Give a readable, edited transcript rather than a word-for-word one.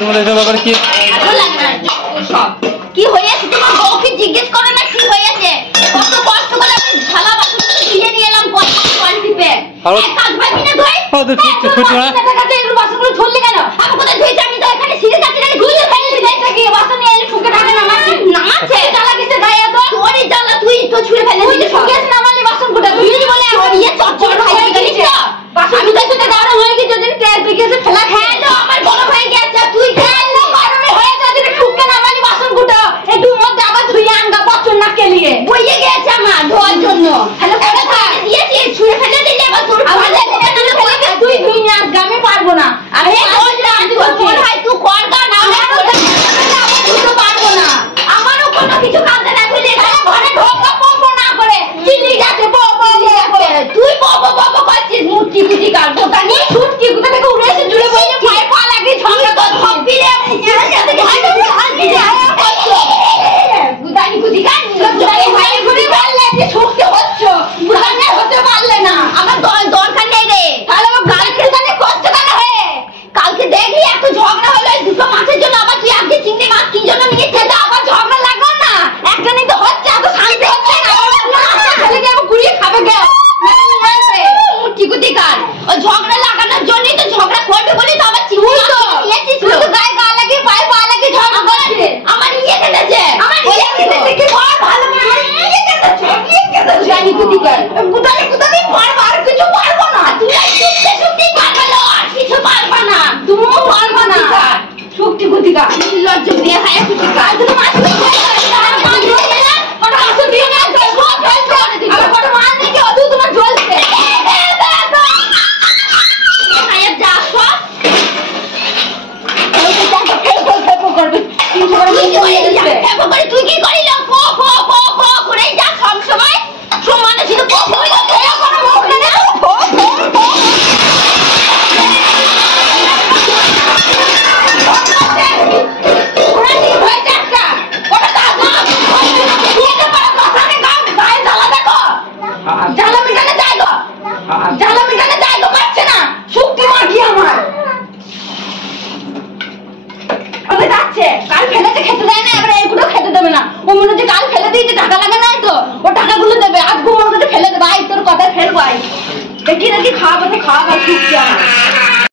তোমাদের এসব ব্যাপারে কি ভালো লাগে না সব। কি হয়েছে তোমার বউকে জিজ্ঞেস করো না কি হয়েছে? কত কষ্ট করে আমি থালা বাসন ধুয়ে নিয়ে এলাম কল টিপে। কাজ বাকি না ধুই? এগুলো বাসনগুলো ধুললি কেন? আমি কোথায় ধুইছি? আমি তো এখানে সিঁড়ি কাছে রেখে ধুয়ে ফেলে দিয়েছি কি বাসন নিয়ে এলে ঠুকে থাকে না মাছে নামাচ্ছে জ্বালা কিসে গায়ে তো ওরে জ্বালা তুই তো ছুঁড়ে ফেলে দিলি ঠুকেছ না মালি বাসন কোটা ধুইলি বলে ইয়ে চচ্চড় হয়ে গেছে আমি তো সেটা গরম হয়ে গেছে যদি তেল পিকেছে ফেলা খেয়ে তো আমার গরম হয়ে গেছে তুই খেয়ে না গরমে হয়ে যাবে ঠুকে না মালি বাসন কোটা একটু মধ্যে আবার ধুইয়ে আনগা বচন না কেলিয়ে বইয়ে গেছে আমার ধোয়ার জন্য হ্যালো কথা দিয়েছি ছুঁড়ে ফেলে দিলি আবার তোর আমাদের তুই তুই না আমি পারবো না আরে তোর ভাই তুই কর না না আমি পারবো না আমারও কোনো কিছু কাজ না তুই ঘরে ঢোকা পপো না করে চিনি যাচ্ছে পপো তুই পপো পপো করছিস মুটি কুটি কার কথা নিয়ে ছুটকি কোথা থেকে উড়ে এসে জুড়ে বইলে পায়ে পা লাগে ঝগড়া তো সব ফিরে এর সাথে হাই গুদানি কুটি কার গুদানি ভাই গুড়ি বললে যে ছুটতে হচ্ছে বুড়ানে হতে পারলে না আমার দরকার নেই রে তাহলে আমার কালকে জানে কষ্ট কেন হয়ে কালকে দেখলি এত ঝগড়া হলো এই দুটো মাছের জন্য আবার তুই আজকে চিংড়ি মাছ কি জন্য নিয়ে খেতে আবার ঝগড়া লাগলো না একজনই তো হচ্ছে এত শান্তি হচ্ছে না ছেলে কি আবার কুড়িয়ে খাবে কেউ টিকুটিকার ওই ঝগড়া লাগানোর জন্যই তো ঝগড়া করবে বলি তো আবার চিংড়ি মাছ নিয়েছিস তুই তো গায়ে গা লাগিয়ে পায়ে পা লাগিয়ে ঝগড়া করছিস আমার ইয়ে কেটেছে আমার ইয়ে কেটেছে কি বল ভালো করে ইয়ে কেটেছে জানি কুটিকার বুদানি কুদানি পারবা আর কিছু পারবো না তুই চুপতে চুপতে পারবা আর কিছু পারবা না তুমিও পারবা না শক্তি কুটিকা লজ্জা দিয়ে খায় কুটিকা তুমি মাছ দিয়ে না সব ফেলছো আমার বড় মা নাকি অদু তোমার জ্বলছে তুই কি করিল করে যা সব সময় সমানে ছিল খাওয়া খাওয়া